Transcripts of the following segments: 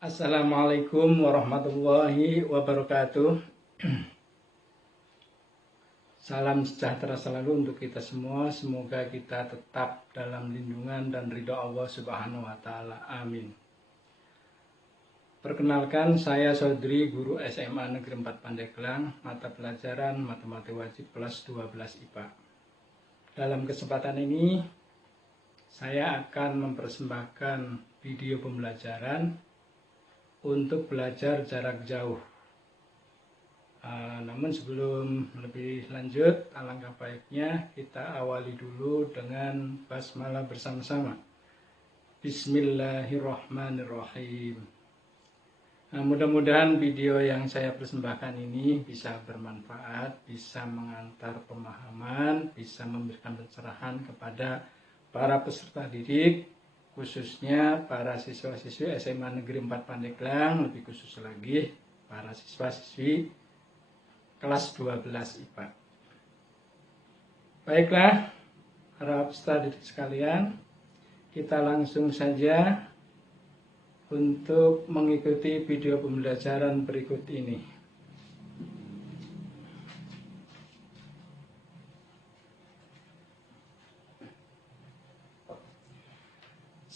Assalamualaikum warahmatullahi wabarakatuh. Salam sejahtera selalu untuk kita semua. Semoga kita tetap dalam lindungan dan ridha Allah Subhanahu wa Ta'ala. Amin. Perkenalkan, saya Sodri, guru SMA Negeri 4 Pandeglang, mata pelajaran Matematika Wajib kelas 12 IPA. Dalam kesempatan ini, saya akan mempersembahkan video pembelajaran untuk belajar jarak jauh. Namun sebelum lebih lanjut, alangkah baiknya kita awali dulu dengan basmalah bersama-sama. Bismillahirrahmanirrahim. Mudah-mudahan video yang saya persembahkan ini bisa bermanfaat, bisa mengantar pemahaman, bisa memberikan pencerahan kepada para peserta didik, khususnya para siswa-siswi SMA Negeri 4 Pandeglang, lebih khusus lagi para siswa-siswi kelas 12 IPA. Baiklah, para peserta didik sekalian, kita langsung saja untuk mengikuti video pembelajaran berikut ini.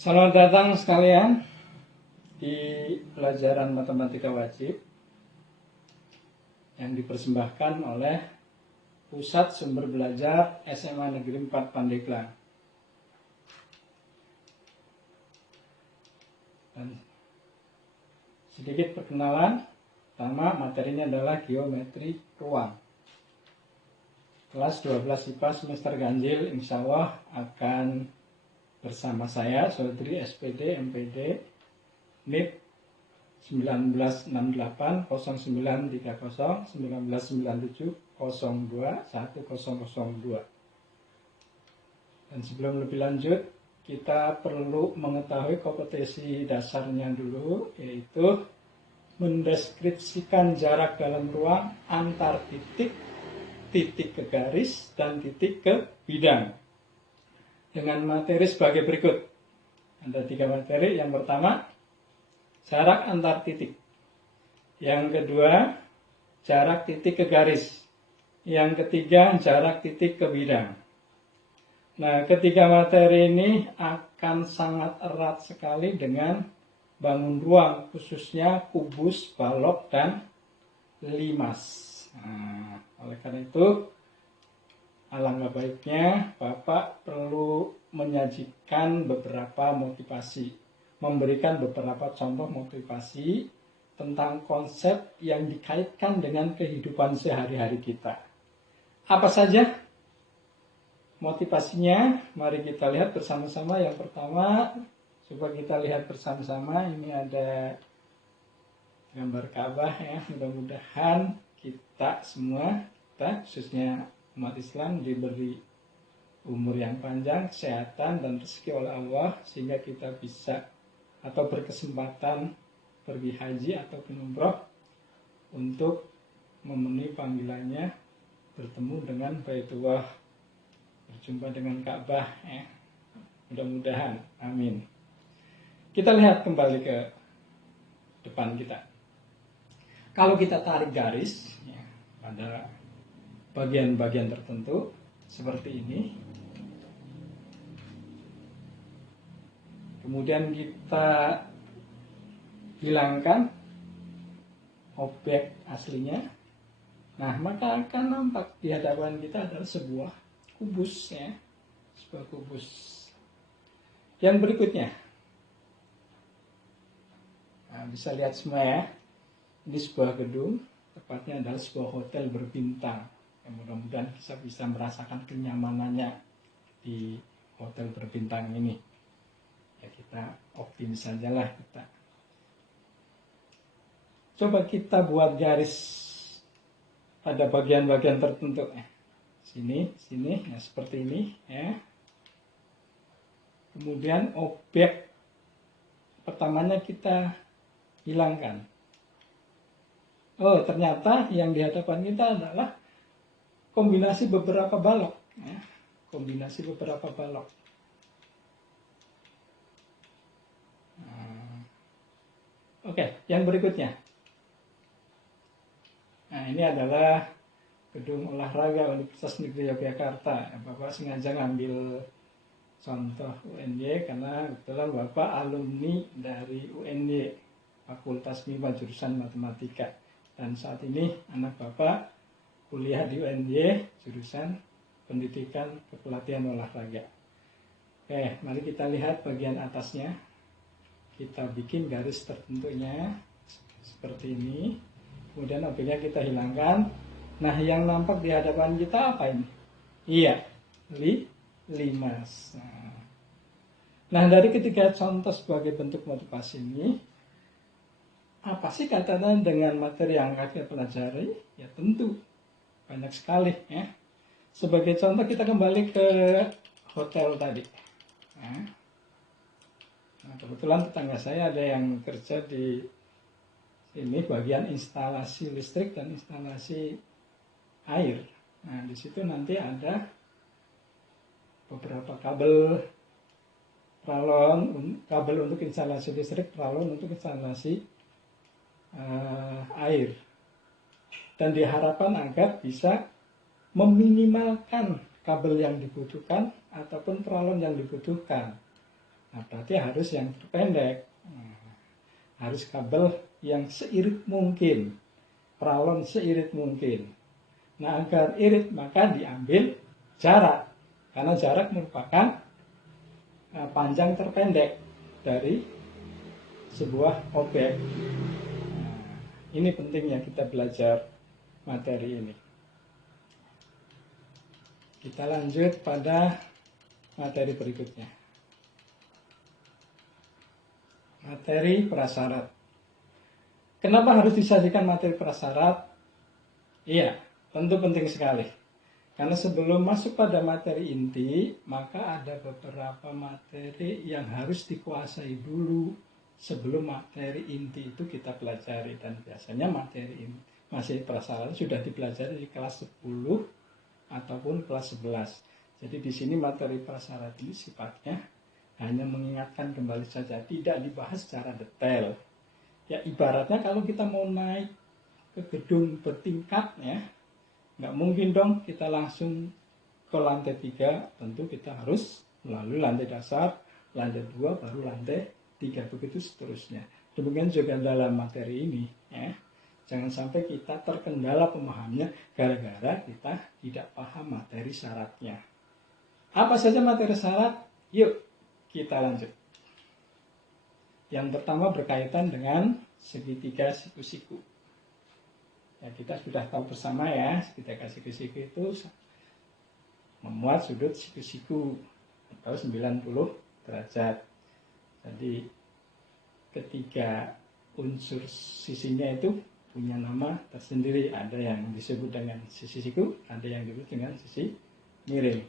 Selamat datang sekalian di pelajaran matematika wajib yang dipersembahkan oleh Pusat Sumber Belajar SMA Negeri 4 Pandeglang. Dan sedikit perkenalan, pertama materinya adalah geometri ruang. Kelas 12 IPA semester ganjil insya Allah akan bersama saya, Sodri SPD MPD NIP 1968 0930 1997 02 1002. Dan sebelum lebih lanjut, kita perlu mengetahui kompetensi dasarnya dulu, yaitu mendeskripsikan jarak dalam ruang antar titik, titik ke garis, dan titik ke bidang. Dengan materi sebagai berikut. Ada 3 materi. Yang pertama, jarak antar titik. Yang kedua, jarak titik ke garis. Yang ketiga, jarak titik ke bidang. Nah, ketiga materi ini akan sangat erat sekali dengan bangun ruang, khususnya kubus, balok, dan limas. Nah, oleh karena itu, alangkah baiknya Bapak perlu menyajikan beberapa motivasi, memberikan beberapa contoh motivasi tentang konsep yang dikaitkan dengan kehidupan sehari-hari kita. Apa saja motivasinya? Mari kita lihat bersama-sama. Yang pertama, coba kita lihat bersama-sama. Ini ada gambar Ka'bah ya. Mudah-mudahan kita semua, khususnya umat Islam, diberi umur yang panjang, kesehatan, dan rezeki oleh Allah, sehingga kita bisa atau berkesempatan pergi haji ataupun umroh untuk memenuhi panggilannya, bertemu dengan Baitullah, berjumpa dengan Ka'bah ya. Mudah-mudahan, amin. Kita lihat kembali ke depan kita. Kalau kita tarik garis ya, pada bagian-bagian tertentu seperti ini, kemudian kita hilangkan objek aslinya, nah maka akan nampak di hadapan kita adalah sebuah kubus ya, sebuah kubus. Yang berikutnya, nah, bisa lihat semua ya, ini sebuah gedung, tepatnya adalah sebuah hotel berbintang. Yang mudah-mudahan kita bisa merasakan kenyamanannya di hotel berbintang ini. Ya, kita optimis sajalah kita. Coba kita buat garis pada bagian-bagian tertentu. Sini, ya seperti ini ya. Kemudian objek pertamanya kita hilangkan. Oh, ternyata yang di hadapan kita adalah kombinasi beberapa balok ya. Kombinasi beberapa balok. Oke, yang berikutnya. Nah, ini adalah gedung olahraga Universitas Negeri Yogyakarta. Bapak sengaja ngambil contoh UNY karena kebetulan Bapak alumni dari UNY, Fakultas MIPA jurusan Matematika. Dan saat ini anak Bapak kuliah di UNY jurusan Pendidikan Kepelatihan Olahraga. Oke, mari kita lihat bagian atasnya. Kita bikin garis tertentunya seperti ini. Kemudian objeknya kita hilangkan. Nah, yang nampak di hadapan kita apa ini? Iya, limas. Nah, dari ketiga contoh sebagai bentuk motivasi ini, apa sih katanya dengan materi yang akan kita pelajari? Ya tentu banyak sekali ya. Sebagai contoh kita kembali ke hotel tadi. Nah, kebetulan tetangga saya ada yang kerja di ini bagian instalasi listrik dan instalasi air. Nah, di situ nanti ada beberapa kabel pralon, kabel untuk instalasi listrik, pralon untuk instalasi air. Dan diharapkan agar bisa meminimalkan kabel yang dibutuhkan ataupun pralon yang dibutuhkan. Nah, berarti harus yang terpendek. Harus kabel yang seirit mungkin, pralon seirit mungkin. Nah, agar irit maka diambil jarak, karena jarak merupakan panjang terpendek dari sebuah objek. Nah, ini pentingnya kita belajar materi ini. Kita lanjut pada materi berikutnya. Materi prasyarat. Kenapa harus disajikan materi prasyarat? Iya, tentu penting sekali. Karena sebelum masuk pada materi inti, maka ada beberapa materi yang harus dikuasai dulu sebelum materi inti itu kita pelajari. Dan biasanya materi masih prasyarat sudah dipelajari di kelas 10 ataupun kelas 11. Jadi di sini materi prasyarat ini sifatnya hanya mengingatkan kembali saja, tidak dibahas secara detail. Ya ibaratnya kalau kita mau naik ke gedung bertingkat ya, nggak mungkin dong kita langsung ke lantai 3, tentu kita harus melalui lantai dasar, lantai 2, baru lantai 3, begitu seterusnya. Demikian juga dalam materi ini ya. Jangan sampai kita terkendala pemahamannya gara-gara kita tidak paham materi syaratnya. Apa saja materi syarat? Yuk kita lanjut. Yang pertama berkaitan dengan segitiga siku-siku. Ya, kita sudah tahu bersama ya, segitiga siku-siku itu memuat sudut siku-siku atau 90 derajat. Jadi ketiga unsur sisinya itu punya nama tersendiri. Ada yang disebut dengan sisi siku, ada yang disebut dengan sisi miring.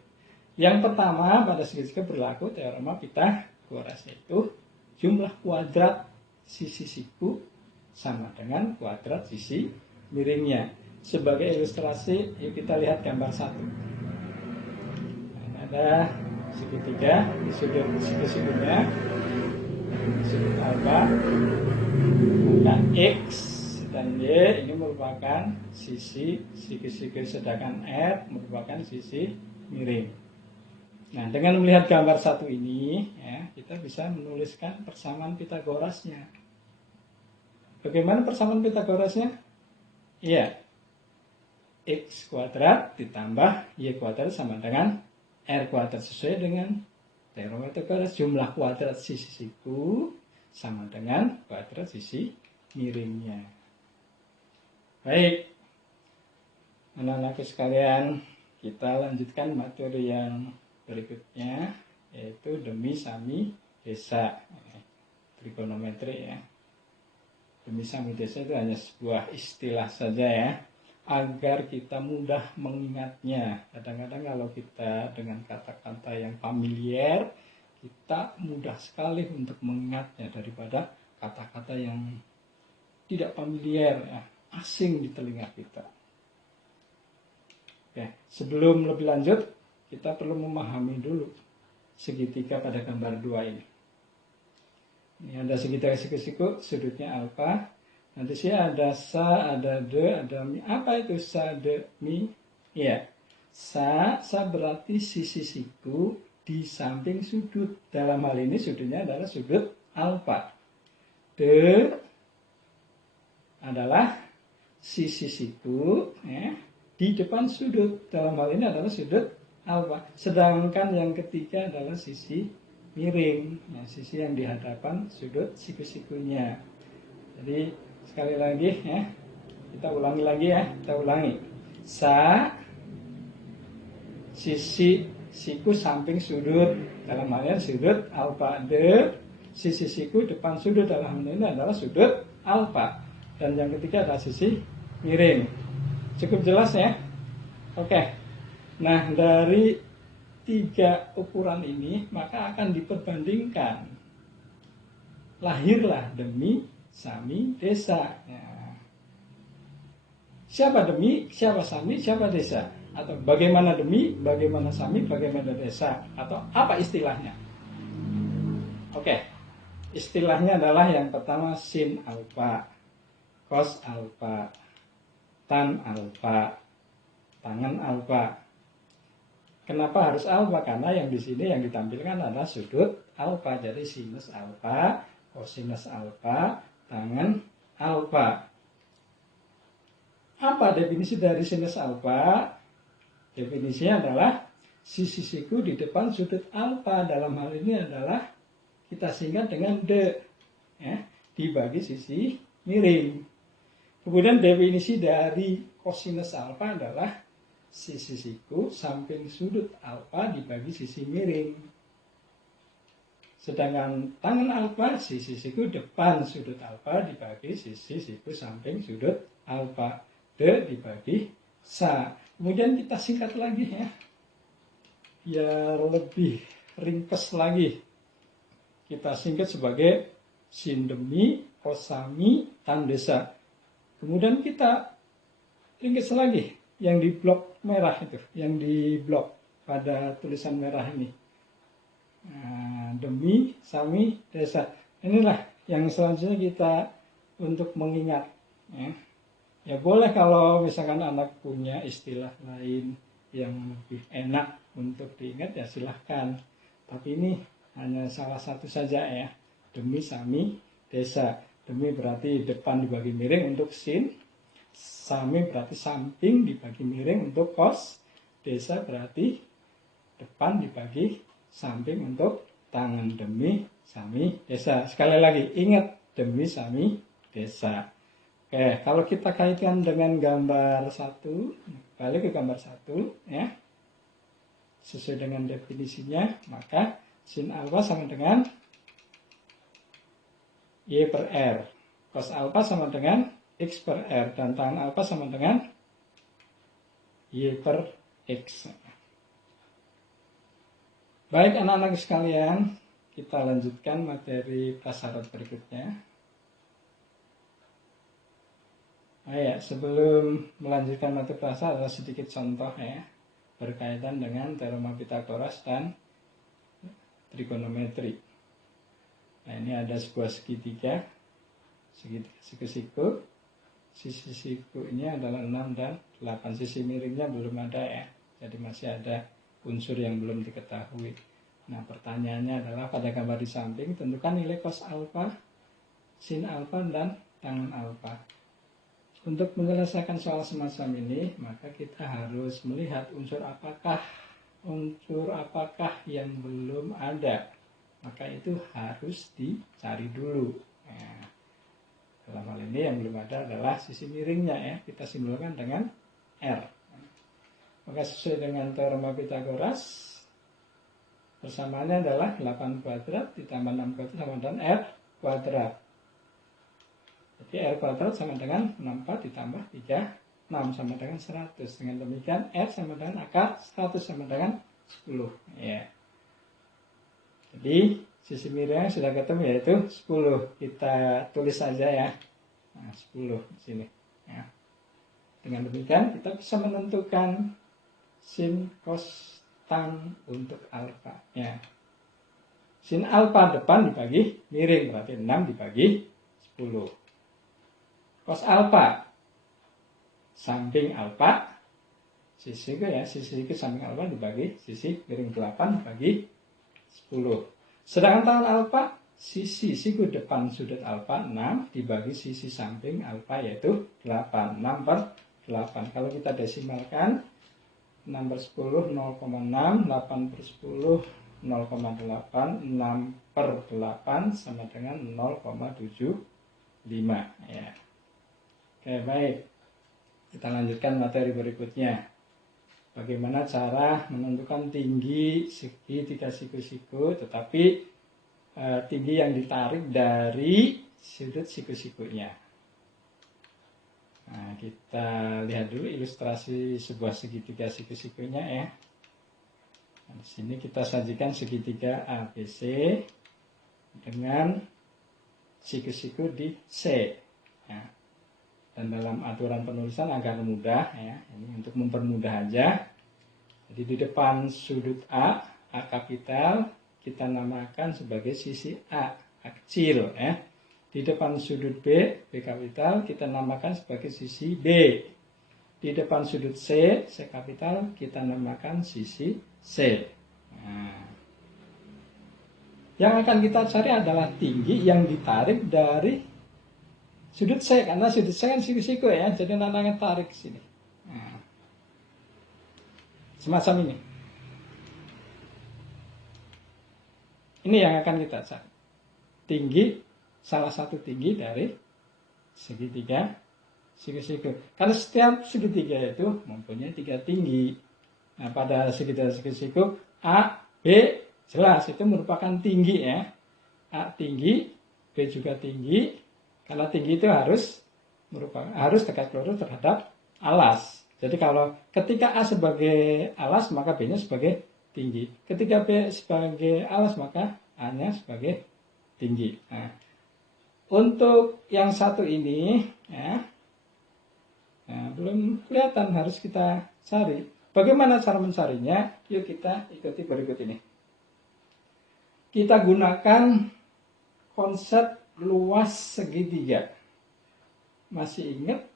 Yang pertama pada segitiga berlaku teorema Pythagoras, yaitu jumlah kuadrat sisi siku sama dengan kuadrat sisi miringnya. Sebagai ilustrasi, yuk kita lihat gambar 1. Nah, ada segitiga di sudut siku-sikunya, sudut alfa, maka X dan Y ini merupakan sisi siku-siku, sedangkan R merupakan sisi miring. Nah, dengan melihat gambar 1 ini, ya, kita bisa menuliskan persamaan Pythagorasnya. Bagaimana persamaan Pythagorasnya? Iya, X kuadrat ditambah Y kuadrat sama dengan R kuadrat. Sesuai dengan teorema Pythagoras, jumlah kuadrat sisi siku sama dengan kuadrat sisi miringnya. Baik, anak-anakku sekalian, kita lanjutkan materi yang berikutnya, yaitu demi sami desa, trigonometri ya. Demi sami desa itu hanya sebuah istilah saja ya, agar kita mudah mengingatnya. Kadang-kadang kalau kita dengan kata-kata yang familiar, kita mudah sekali untuk mengingatnya daripada kata-kata yang tidak familiar ya, asing di telinga kita. Oke, sebelum lebih lanjut, kita perlu memahami dulu segitiga pada gambar 2 ini. Ini ada segitiga siku-siku, sudutnya alfa. Nanti sih ada sa, ada de, ada mi. Apa itu sa, de, mi? Ya, sa berarti sisi siku di samping sudut. Dalam hal ini sudutnya adalah sudut alfa. De adalah sisi siku ya, di depan sudut. Dalam hal ini adalah sudut alfa. Sedangkan yang ketiga adalah sisi miring, ya, sisi yang di hadapan sudut siku-sikunya. Jadi sekali lagi ya, kita ulangi lagi ya, kita ulangi. Sa sisi siku samping sudut, dalam hal ini sudut alfa. De sisi siku depan sudut, dalam hal ini adalah sudut alfa. Dan yang ketiga adalah sisi miring. Cukup jelas ya? Oke. Nah, dari 3 ukuran ini maka akan diperbandingkan. Lahirlah demi, sami, desa. Ya. Siapa demi, siapa sami, siapa desa? Atau bagaimana demi, bagaimana sami, bagaimana desa? Atau apa istilahnya? Oke. Istilahnya adalah yang pertama sin alfa, cos alfa, tan alfa, tangan alfa. Kenapa harus alfa? Karena yang di sini yang ditampilkan adalah sudut alfa. Jadi sinus alfa, kosinus alfa, tangan alfa. Apa definisi dari sinus alfa? Definisinya adalah sisi siku di depan sudut alfa. Dalam hal ini adalah kita singkat dengan de, ya, dibagi sisi miring. Kemudian definisi dari kosinus alfa adalah sisi siku samping sudut alfa dibagi sisi miring. Sedangkan tangan alfa, sisi siku depan sudut alfa dibagi sisi siku samping sudut alfa. De dibagi sa. Kemudian kita singkat lagi ya, biar lebih ringkas lagi. Kita singkat sebagai sin demi, cos sami, tan desa. Kemudian kita ringkas lagi yang di blok merah itu, yang di blok pada tulisan merah ini. Nah, demi, sami, desa. Inilah yang selanjutnya kita untuk mengingat. Ya boleh kalau misalkan anak punya istilah lain yang lebih enak untuk diingat ya silahkan. Tapi ini hanya salah satu saja ya. Demi, sami, desa. Demi berarti depan dibagi miring untuk sin. Sami berarti samping dibagi miring untuk kos. Desa berarti depan dibagi samping untuk tangan. Demi, sami, desa. Sekali lagi ingat demi, sami, desa. Oke, kalau kita kaitkan dengan gambar 1, balik ke gambar 1 ya. Sesuai dengan definisinya, maka sin alfa sama dengan Y per R. Cos alfa sama dengan X per R. Dan tan alfa sama dengan Y per X. Baik anak-anak sekalian, kita lanjutkan materi prasyarat berikutnya. Ya, sebelum melanjutkan materi prasyarat ada sedikit contoh ya berkaitan dengan teorema Pitagoras dan trigonometri. Nah, ini ada sebuah segitiga siku-siku. Sisi siku ini adalah 6 dan 8. Sisi miringnya belum ada ya. Jadi masih ada unsur yang belum diketahui. Nah, pertanyaannya adalah pada gambar di samping tentukan nilai cos alfa, sin alfa dan tangan alfa. Untuk menyelesaikan soal semacam ini, maka kita harus melihat unsur apakah yang belum ada. Maka itu harus dicari dulu. Nah, dalam hal ini yang belum ada adalah sisi miringnya ya. Kita simbolkan dengan R. Maka sesuai dengan teorema Pitagoras, persamaannya adalah 8 kuadrat ditambah 6 kuadrat sama dengan R kuadrat. Jadi R kuadrat sama dengan 64 ditambah 36 sama dengan 100. Dengan demikian R sama dengan akar 100 sama dengan 10. Ya. Jadi sisi miringnya sudah ketemu yaitu 10. Kita tulis saja ya. Nah, 10 di sini. Ya. Dengan demikian kita bisa menentukan sin, cos, tan untuk alfa. Ya. Sin alfa depan dibagi miring, berarti 6 dibagi 10. Cos alfa samping alfa, sisi ke ya, sisi ke samping alfa dibagi sisi miring 8 dibagi 10. Sedangkan tangan alfa, sisi siku depan sudut alfa 6 dibagi sisi samping alfa yaitu 8. 6 per 8. Kalau kita desimalkan 6 per 10 0,6, 8 per 10 0,8, 6 per 8 sama dengan 0,75 ya. Oke, baik. Kita lanjutkan materi berikutnya. Bagaimana cara menentukan tinggi segitiga siku-siku, tetapi tinggi yang ditarik dari sudut siku-sikunya. Nah, kita lihat dulu ilustrasi sebuah segitiga siku-sikunya ya. Nah, di sini kita sajikan segitiga ABC dengan siku-siku di C. Ya. Dan dalam aturan penulisan agar mudah ya, ini untuk mempermudah aja. Jadi di depan sudut A kapital kita namakan sebagai sisi A kecil ya. Di depan sudut B kapital kita namakan sebagai sisi B. Di depan sudut C kapital kita namakan sisi C. Nah, yang akan kita cari adalah tinggi yang ditarik dari sudut C, karena sudut C kan siku-siku ya, jadi nananya tarik ke sini. Nah, semacam ini. Ini yang akan kita cari. Tinggi, salah satu tinggi dari segitiga siku-siku. Karena setiap segitiga itu mempunyai 3 tinggi. Nah, pada segitiga siku-siku A, B jelas itu merupakan tinggi ya. A tinggi, B juga tinggi. Karena tinggi itu harus tegak lurus terhadap alas. Jadi kalau ketika A sebagai alas maka B-nya sebagai tinggi. Ketika B sebagai alas maka A-nya sebagai tinggi. Nah, untuk yang satu ini ya, nah, belum kelihatan, harus kita cari. Bagaimana cara mencarinya? Yuk kita ikuti berikut ini. Kita gunakan konsep luas segitiga. Masih ingat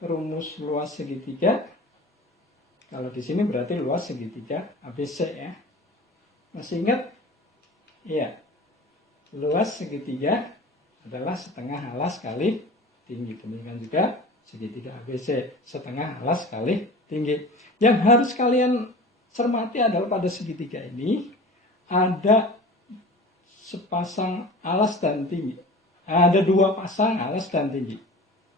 rumus luas segitiga? Kalau di sini berarti luas segitiga ABC ya. Masih ingat? Iya. Luas segitiga adalah setengah alas kali tinggi. Demikian juga segitiga ABC, setengah alas kali tinggi. Yang harus kalian cermati adalah pada segitiga ini ada sepasang alas dan tinggi. Ada 2 pasang alas dan tinggi.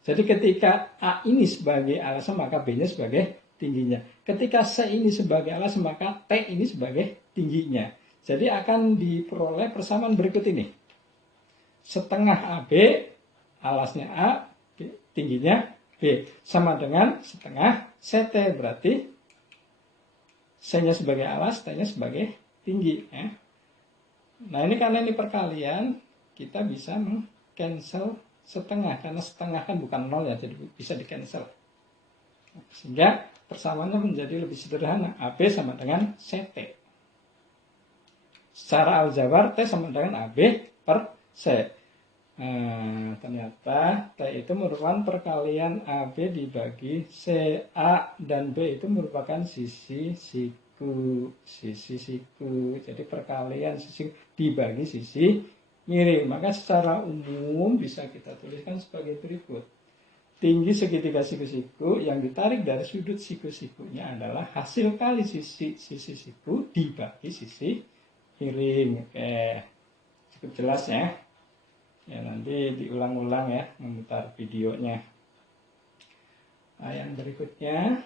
Jadi ketika A ini sebagai alasnya maka B-nya sebagai tingginya. Ketika C ini sebagai alas maka T ini sebagai tingginya. Jadi akan diperoleh persamaan berikut ini. Setengah AB, alasnya A, tingginya B. Sama dengan setengah CT, berarti C-nya sebagai alas, T-nya sebagai tinggi. Ya. Nah ini karena ini perkalian, kita bisa meng-cancel setengah. Karena setengah kan bukan 0 ya, jadi bisa di-cancel. Sehingga persamaannya menjadi lebih sederhana. AB sama dengan CT. Secara aljabar T sama dengan AB per C. Nah, ternyata T itu merupakan perkalian AB dibagi C. A dan B itu merupakan sisi siku. Jadi perkalian sisi dibagi sisi miring. Maka secara umum bisa kita tuliskan sebagai berikut. Tinggi segitiga siku-siku yang ditarik dari sudut siku-sikunya adalah hasil kali sisi siku dibagi sisi miring. Oke, cukup jelas ya. Ya nanti diulang-ulang ya, memutar videonya. Nah, yang berikutnya,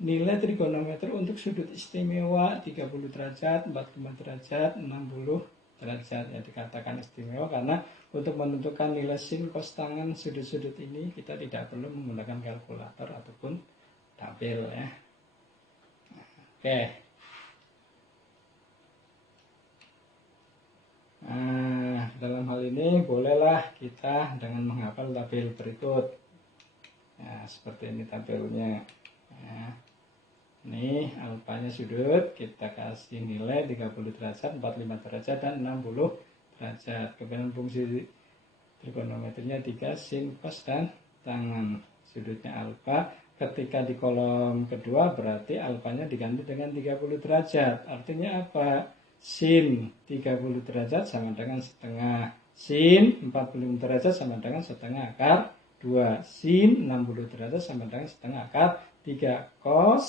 nilai trigonometri untuk sudut istimewa 30 derajat, 45 derajat, 60 derajat. Ya dikatakan istimewa karena untuk menentukan nilai sin cos tangan sudut-sudut ini kita tidak perlu menggunakan kalkulator ataupun tabel ya. Oke. Nah, dalam hal ini bolehlah kita dengan menghafal tabel berikut. Ya, seperti ini tabelnya. Ya. Nih alfanya sudut, kita kasih nilai 30 derajat, 45 derajat, dan 60 derajat. Kemudian fungsi trigonometrinya 3, sin, cos, dan tangen. Sudutnya alfa. Ketika di kolom kedua berarti alfanya diganti dengan 30 derajat. Artinya apa? Sin 30 derajat sama dengan setengah. Sin 45 derajat sama dengan setengah akar 2. Sin 60 derajat sama dengan setengah akar 3. Cos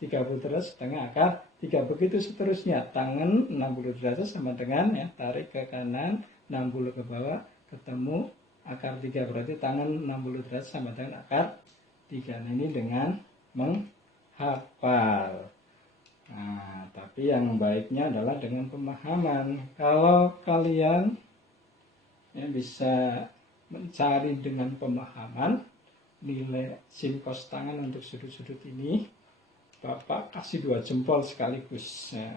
30 derajat setengah akar 3. Begitu seterusnya. Tangan 60 derajat sama dengan, ya, tarik ke kanan, 60 ke bawah, ketemu akar 3. Berarti tangan 60 derajat sama dengan akar 3. Nah, ini dengan menghafal. Nah, tapi yang baiknya adalah dengan pemahaman. Kalau kalian, ya, bisa mencari dengan pemahaman nilai sin cos tangan untuk sudut-sudut ini, Bapak kasih 2 jempol sekaligus. Ya.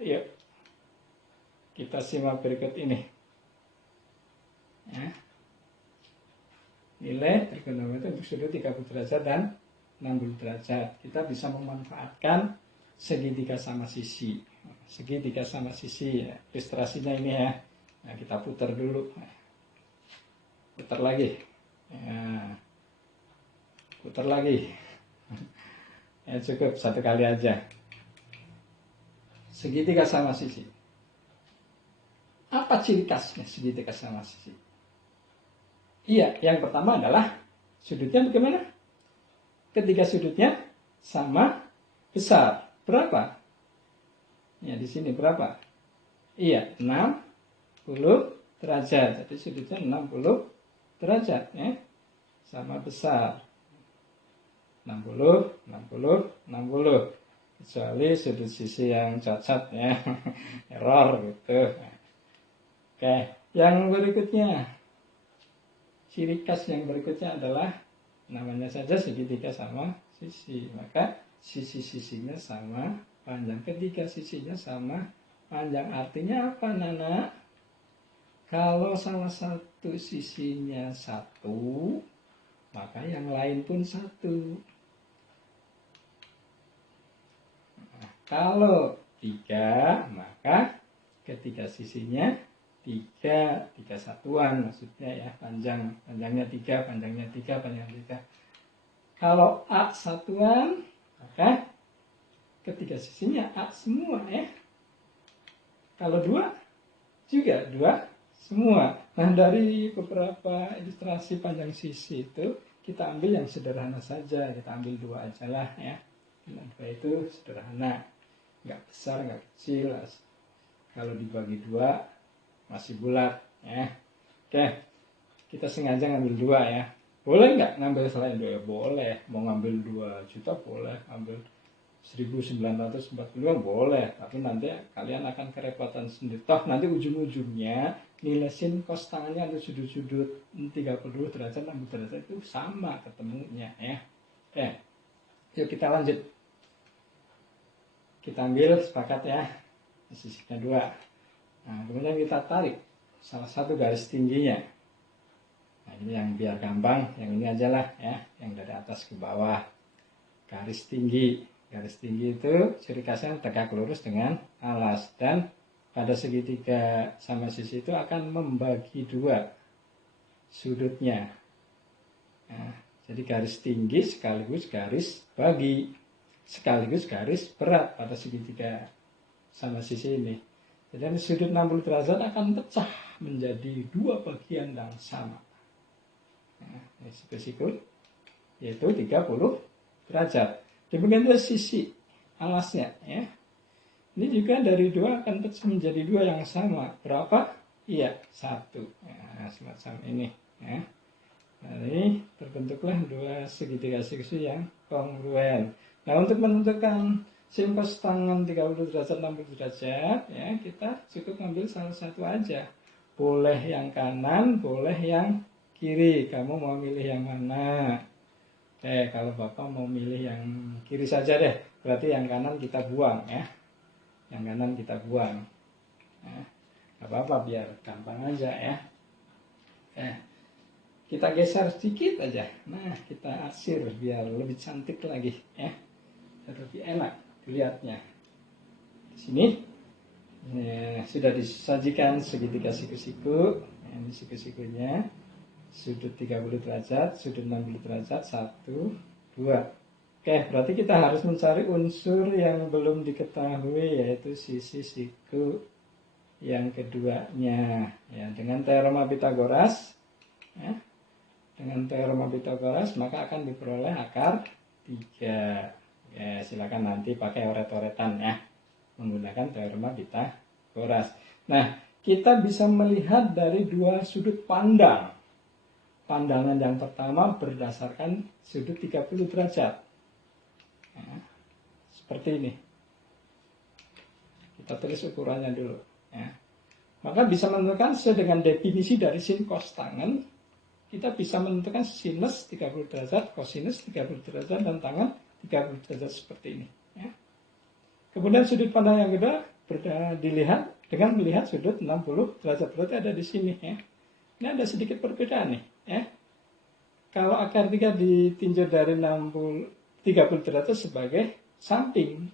Yuk, kita simak berikut ini. Ya. Nilai trigonometri untuk sudut 30 derajat dan 60 derajat. Kita bisa memanfaatkan segitiga sama sisi. Segitiga sama sisi, ya. Ilustrasinya ini, ya. Nah, kita putar dulu. Putar lagi. Ya. Putar lagi. Ya, cukup satu kali aja. Segitiga sama sisi. Apa ciri khasnya segitiga sama sisi? Iya, yang pertama adalah sudutnya bagaimana? Ketiga sudutnya sama besar. Berapa? Ya, di sini berapa? Iya, 60 derajat. Jadi sudutnya 60 derajat, ya. Sama besar. 60, 60, 60. Kecuali sudut sisi yang cacat, ya. Error gitu. Oke, yang berikutnya. Ciri khas yang berikutnya adalah namanya saja segitiga sama sisi. Maka sisi-sisinya sama panjang. Ketiga sisinya sama panjang. Artinya apa, Nana? Kalau salah satu sisinya 1, maka yang lain pun 1. Kalau 3, maka ketiga sisinya 3 satuan maksudnya, ya, panjangnya 3, panjangnya 3, panjangnya 3. Kalau A satuan, maka ketiga sisinya A semua, ya. Kalau 2 juga 2 semua. Nah, dari beberapa ilustrasi panjang sisi itu kita ambil yang sederhana saja, kita ambil 2 aja lah, ya. 2 itu sederhana, nggak besar nggak kecil. Kalau dibagi 2 masih bulat, ya. Oke, kita sengaja ngambil 2, ya. Boleh nggak ngambil selain 2? Ya, boleh. Mau ngambil 2 juta boleh, ngambil 1945 boleh, tapi nanti kalian akan kerepotan sendiri. Toh nanti ujung-ujungnya nilai sin cos tangannya untuk sudut-sudut 30 derajat 60 derajat itu sama ketemunya, ya. Oke, yuk kita lanjut. Kita ambil, sepakat, ya, sisinya 2. Nah, kemudian kita tarik salah satu garis tingginya. Nah, ini yang biar gampang, yang ini aja lah, ya, yang dari atas ke bawah. Garis tinggi. Garis tinggi itu ciri khasnya tegak lurus dengan alas. Dan pada segitiga sama sisi itu akan membagi 2 sudutnya. Nah, jadi garis tinggi sekaligus garis bagi, sekaligus garis berat pada segitiga sama sisi ini. Jadi sudut 60 derajat akan pecah menjadi 2 bagian yang sama. Nah, risiko yaitu 30 derajat. Demikian juga sisi alasnya, ya. Ini juga dari 2 akan pecah menjadi 2 yang sama. Berapa? Iya, 1. Nah, semacam ini, ya. Nah, ini terbentuklah 2 segitiga sisi yang kongruen. Nah, untuk menentukan sin cos tangan 30 derajat 60 derajat, ya, kita cukup ambil salah satu aja. Boleh yang kanan, boleh yang kiri. Kamu mau milih yang mana? Kalau Bapak mau milih yang kiri saja deh. Berarti yang kanan kita buang, ya. Yang kanan kita buang. Nah, apa-apa biar gampang aja, ya. Kita geser sedikit aja. Nah, kita arsir biar lebih cantik lagi, ya. lebih enak dilihatnya. Di sini sudah disajikan segitiga siku-siku. Ini siku-sikunya, sudut 30 derajat, sudut 60 derajat, 1, 2. Oke, berarti kita harus mencari unsur yang belum diketahui, yaitu sisi siku yang keduanya. Ya, dengan teorema Pythagoras, ya, dengan teorema Pythagoras maka akan diperoleh akar 3. Ya, silakan nanti pakai oret-oretan ya, menggunakan teorema Pythagoras. Nah, kita bisa melihat dari dua sudut pandang. Pandangan yang pertama berdasarkan sudut 30 derajat. Ya, seperti ini. Kita tulis ukurannya dulu. Ya. Maka bisa menentukan dengan definisi dari sin cos tangen, kita bisa menentukan sinus 30 derajat, cosinus 30 derajat, dan tangen 30 derajat seperti ini. Ya. Kemudian sudut pandang yang kedua dilihat dengan melihat sudut 60 derajat, berarti ada di sini ya. Ini ada sedikit perbedaan nih ya. Kalau akar 3 ditinjau dari 30 derajat sebagai samping,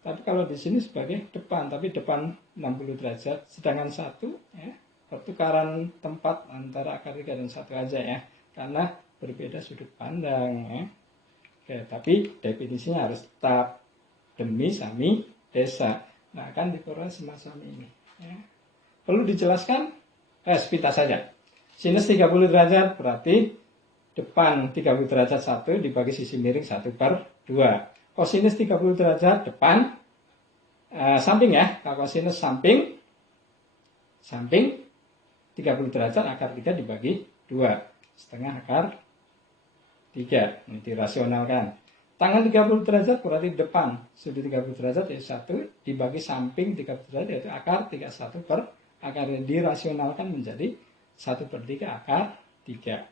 tapi kalau di sini sebagai depan, tapi depan 60 derajat, sedangkan 1 ya, pertukaran tempat antara akar 3 dan 1 aja ya, karena berbeda sudut pandang ya. Oke, tapi definisinya harus tetap demi sami desa. Nah, akan diperoleh semacam ini ya. Perlu dijelaskan? Sepintas saja. Sinus 30 derajat berarti depan 30 derajat 1 dibagi sisi miring 1/2. Cosinus 30 derajat depan samping ya. Kalau cosinus samping 30 derajat akar 3 dibagi 2. Setengah akar 3. Ini dirasionalkan. Tangan 30 derajat berarti depan sudut 30 derajat yaitu 1 dibagi samping 30 derajat yaitu akar 3. 1 per akar dirasionalkan menjadi 1/3 akar 3.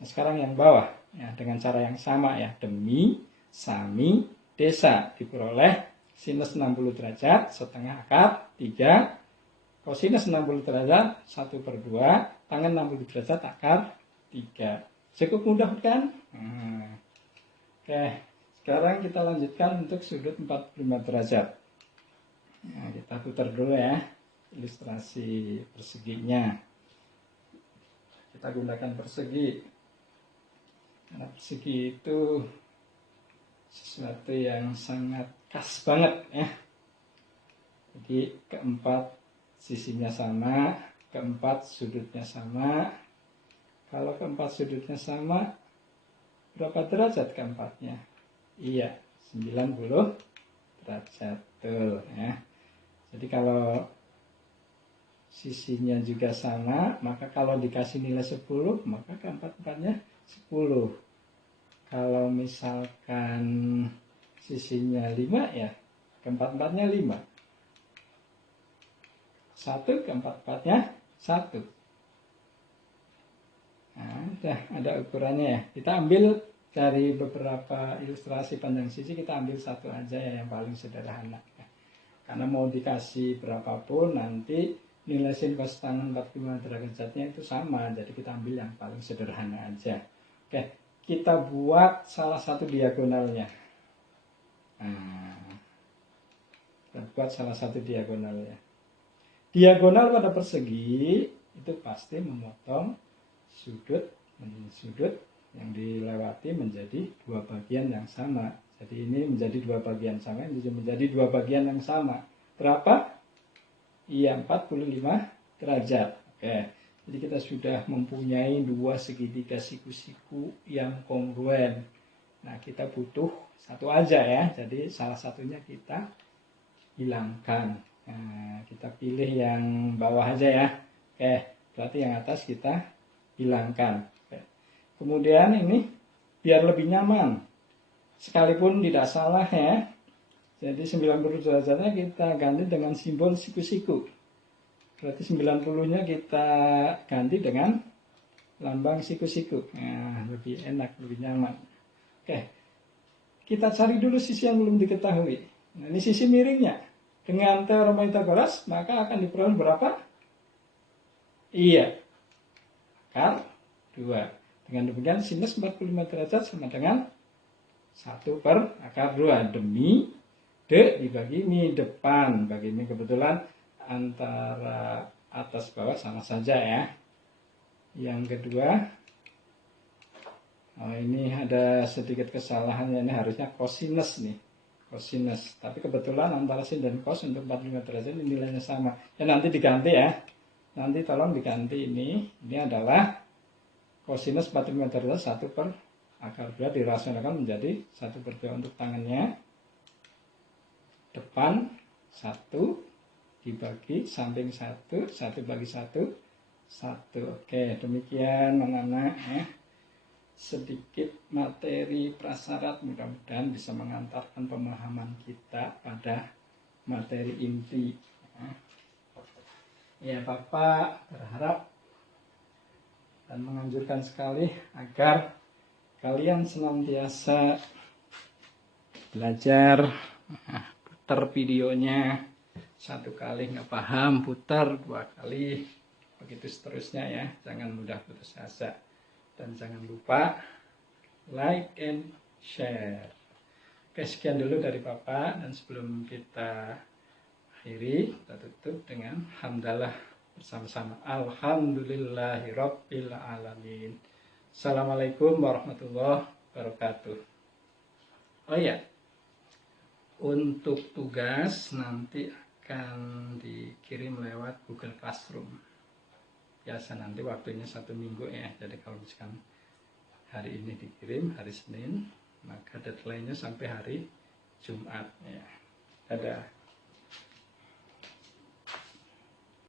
Nah, sekarang yang bawah ya, dengan cara yang sama ya, demi sami desa diperoleh sinus 60 derajat setengah akar 3, cosinus 60 derajat 1/2, tangen 60 derajat akar 3. Cukup mudah kan? Oke, sekarang kita lanjutkan untuk sudut 45 derajat. Nah, kita putar dulu ya ilustrasi perseginya. Kita gunakan persegi. Karena persegi itu sesuatu yang sangat khas banget ya. Jadi keempat sisinya sama, keempat sudutnya sama. Kalau keempat sudutnya sama, berapa derajat keempatnya? Iya, 90 derajat tuh ya. Jadi kalau sisinya juga sama, maka kalau dikasih nilai 10, maka keempat-empatnya 10. Kalau misalkan sisinya 5 ya, keempat-empatnya 5. 1 keempat-empatnya 1. Nah, ada ukurannya ya. Kita ambil dari beberapa ilustrasi panjang sisi, kita ambil satu aja ya yang paling sederhana. Karena mau dikasih berapapun nanti nilai sin cos tangen 45 derajatnya itu sama, jadi kita ambil yang paling sederhana aja. Oke, kita buat salah satu diagonalnya. Nah, kita buat salah satu diagonalnya. Diagonal pada persegi itu pasti memotong sudut yang dilewati menjadi dua bagian yang sama. Jadi ini menjadi dua bagian sama, ini menjadi dua bagian yang sama. Berapa? Iya, 45 derajat. Oke, jadi kita sudah mempunyai dua segitiga siku-siku yang kongruen. Nah, kita butuh satu aja ya, jadi salah satunya kita hilangkan. Nah, kita pilih yang bawah aja ya. Oke, berarti yang atas kita hilangkan. Oke. Kemudian ini biar lebih nyaman, sekalipun tidak salah ya, jadi 90 derajatnya kita ganti dengan simbol siku-siku. Berarti 90-nya kita ganti dengan lambang siku-siku. Nah, lebih enak, lebih nyaman. Oke, kita cari dulu sisi yang belum diketahui. Nah, ini sisi miringnya. Dengan teorema Pythagoras, maka akan diperoleh berapa? Iya, akar 2. Dengan demikian sinus 45 derajat sama dengan 1 per akar 2. Demi D dibagi mi depan. Bagi mi kebetulan antara atas bawah sama saja ya. Yang kedua, ini ada sedikit kesalahannya, ini harusnya cosinus nih. Cosinus, tapi kebetulan antara sin dan cos untuk 45 derajat ini nilainya sama. Ya nanti diganti ya. Nanti tolong diganti ini. Ini adalah cosinus 45 derajat 1 per akar 2 dirasionalkan menjadi 1 per 2 untuk tangannya. Depan 1 dibagi samping 1, 1 bagi 1, 1. Oke, demikian anak-anak ya. Sedikit materi prasyarat, mudah-mudahan bisa mengantarkan pemahaman kita pada materi inti. Ya, Bapak berharap dan menganjurkan sekali agar kalian senantiasa belajar. Putar videonya 1 kali nggak paham, putar 2 kali, begitu seterusnya ya. Jangan mudah putus asa dan jangan lupa like and share. Oke, sekian dulu dari Bapak, dan sebelum kita akhiri, kita tutup dengan hamdalah bersama-sama. Alhamdulillahirabbil alamin. Assalamualaikum warahmatullahi wabarakatuh. Oh iya, untuk tugas nanti akan dikirim lewat Google Classroom. Biasa nanti waktunya 1 minggu ya. Jadi kalau misalkan hari ini dikirim hari Senin, maka deadline-nya sampai hari Jumat ya. Dadah.